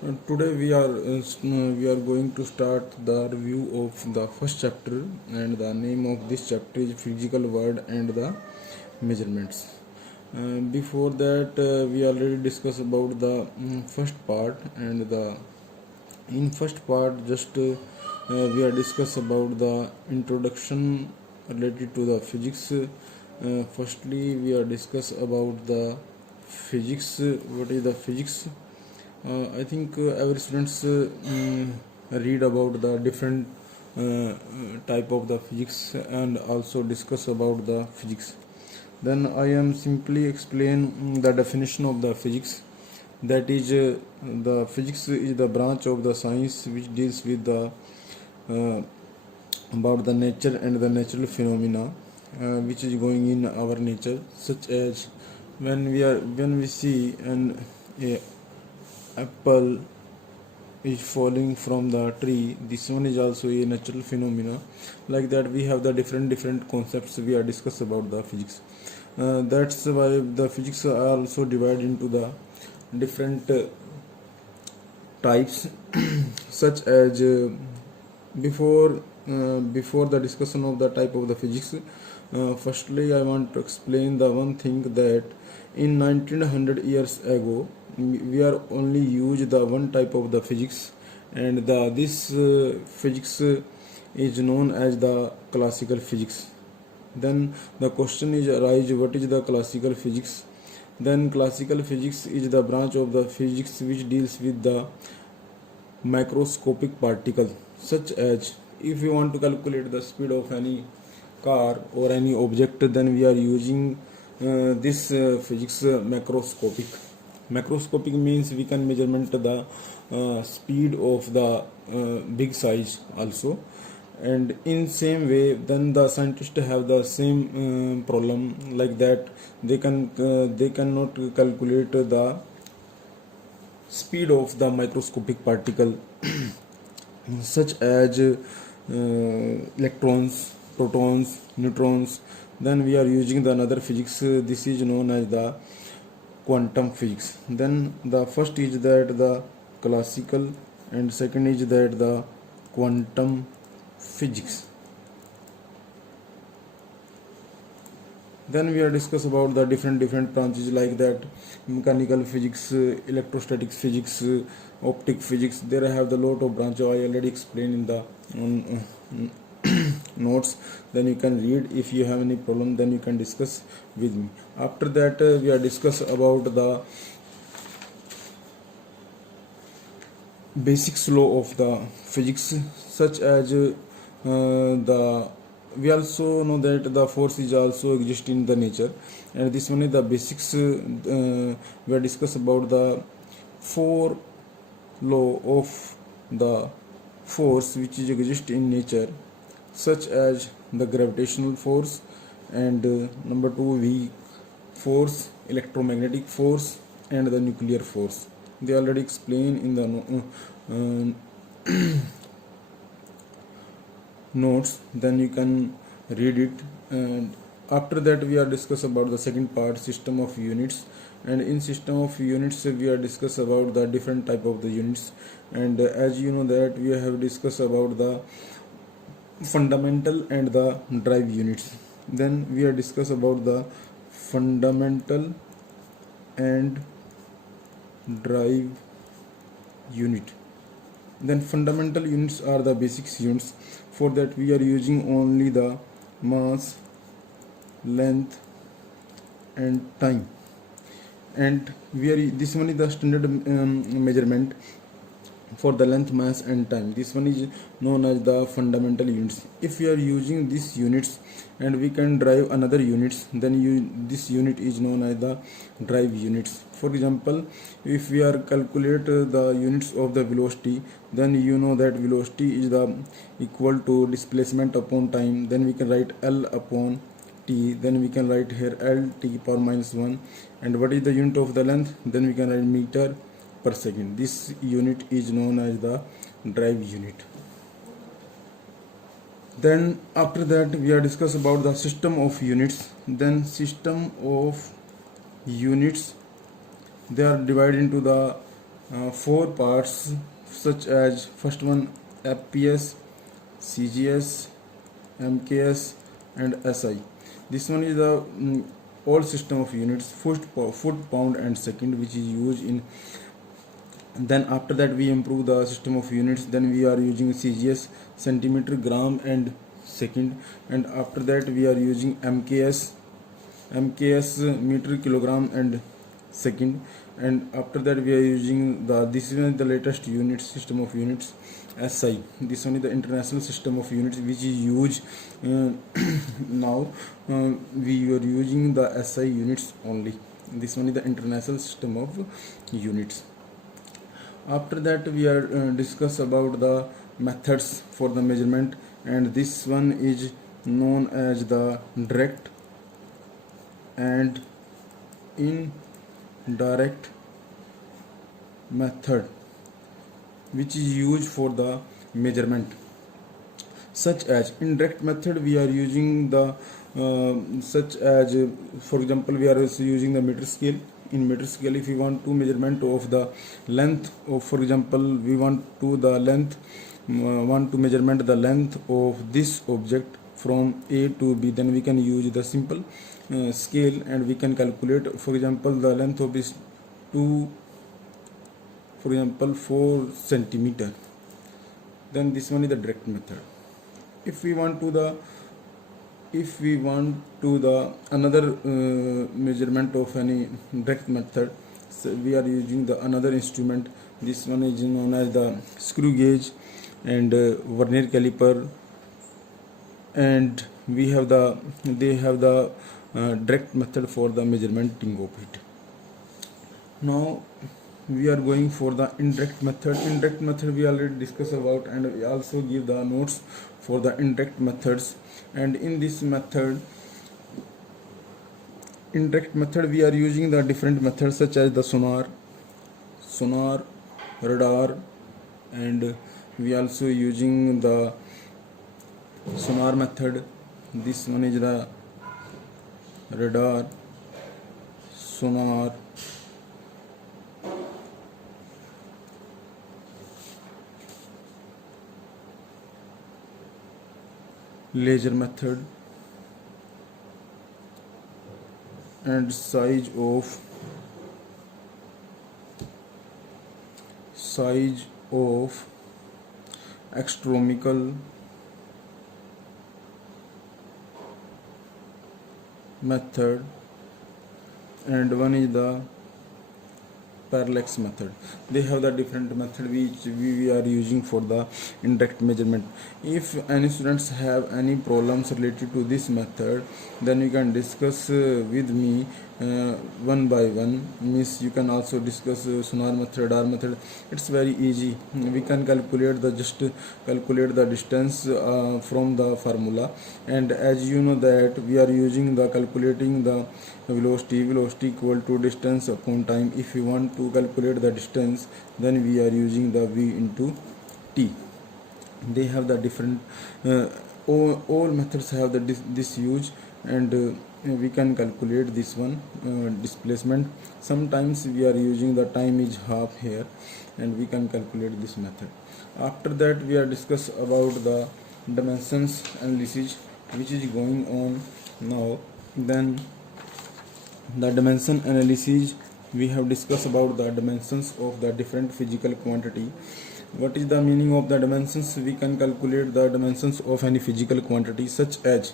Today we are going to start the review of the first chapter, and the name of this chapter is physical world and the measurements. Before that, we already discussed about the first part, and the in first part we are discuss about the introduction related to the physics. Firstly, we are discuss about the physics. What is the physics? I think every students read about the different type of the physics and also discuss about the physics. Then I am simply explain the definition of the physics. That is, the physics is the branch of the science which deals with the uh, about the nature and the natural phenomena which is going in our nature, such as when we see an a apple is falling from the tree. This one is also a natural phenomena. Like that, we have the different concepts we are discuss about the physics. That's why the physics are also divided into the different types such as before the discussion of the type of the physics. Firstly, I want to explain the one thing that in 1900 years ago we are only use the one type of the physics, and this physics is known as the classical physics. Then the question is arise, what is the classical physics? Then classical physics is the branch of the physics which deals with the microscopic particles, such as if we want to calculate the speed of any car or any object, then we are using this physics macroscopic means we can measurement the speed of the big size also. And in same way, then the scientists have the same problem, like that they cannot calculate the speed of the microscopic particle such as electrons, protons, neutrons. Then we are using the another physics. This is known as the quantum physics. Then the first is that the classical, and second is that the quantum physics. Then we are discuss about the different branches, like that mechanical physics, electrostatic physics, optic physics. There I have the lot of branches. I already explained in the notes. Then you can read. If you have any problem, then you can discuss with me. After that, we are discuss about the basics law of the physics, such as the we also know that the force is also exist in the nature, and this one is the basics. We are discuss about the four law of the force which is exist in nature, such as the gravitational force, and number two, weak force, electromagnetic force, and the nuclear force. They already explained in the notes. Then you can read it. And after that, we are discuss about the second part, system of units. And in system of units, we are discuss about the different type of the units. And as you know that we have discussed about the fundamental and the drive units. Then we are discuss about the fundamental and drive unit. Then fundamental units are the basic units. For that, we are using only the mass, length, and time. And we are this one is the standard measurement for the length, mass, and time. This one is known as the fundamental units. If we are using these units and we can drive another units, then this unit is known as the drive units. For example, if we are calculate the units of the velocity, then you know that velocity is the equal to displacement upon time. Then we can write L upon t. Then we can write here L t power minus 1. And what is the unit of the length? Then we can write meter per second. This unit is known as the drive unit. Then after that, we are discuss about the system of units. Then system of units, they are divided into the four parts such as first one FPS, CGS, MKS and SI. This one is the old system of units, foot, pound and second, which is used in. Then after that we improve the system of units, then we are using CGS, centimeter, gram and second, and after that we are using MKS, meter, kilogram and second, and after that we are using this is the latest unit system of units, SI. This one is the international system of units which is used now. We are using the SI units only. This one is the international system of units. After that we are discuss about the methods for the measurement, and this one is known as the direct and indirect method, which is used for the measurement. Such as indirect method, we are using the such as for example we are also using the meter scale. In meter scale, if we want to measurement of the length of, for example we want to measurement the length of this object from A to B, then we can use the simple scale and we can calculate. For example, the length of is 4 centimeter, then this one is the direct method. If we want to the another measurement of any direct method, so we are using the another instrument. This one is known as the screw gauge and vernier caliper, and they have the direct method for the measurementing of it. Now we are going for the indirect method. Indirect method we already discussed about, and we also give the notes for the indirect methods. And in this indirect method we are using the different methods such as the sonar, radar, and we also using the sonar method. This one is the radar, sonar, laser method, and size of astronomical method, and one is the parallax method. They have the different method which we are using for the indirect measurement. If any students have any problems related to this method, then you can discuss with me one by one. Means you can also discuss sonar method, radar method. It's very easy. We can calculate the distance from the formula, and as you know that we are using the calculating the velocity equal to distance upon time. If we want to calculate the distance, then we are using the V into T. They have the different all methods have this use, and we can calculate this one displacement. Sometimes we are using the time is half here, and we can calculate this method. After that we are discuss about the dimensions analysis, which is going on now. Then the dimension analysis, we have discussed about the dimensions of the different physical quantity. What is the meaning of the dimensions? We can calculate the dimensions of any physical quantity such as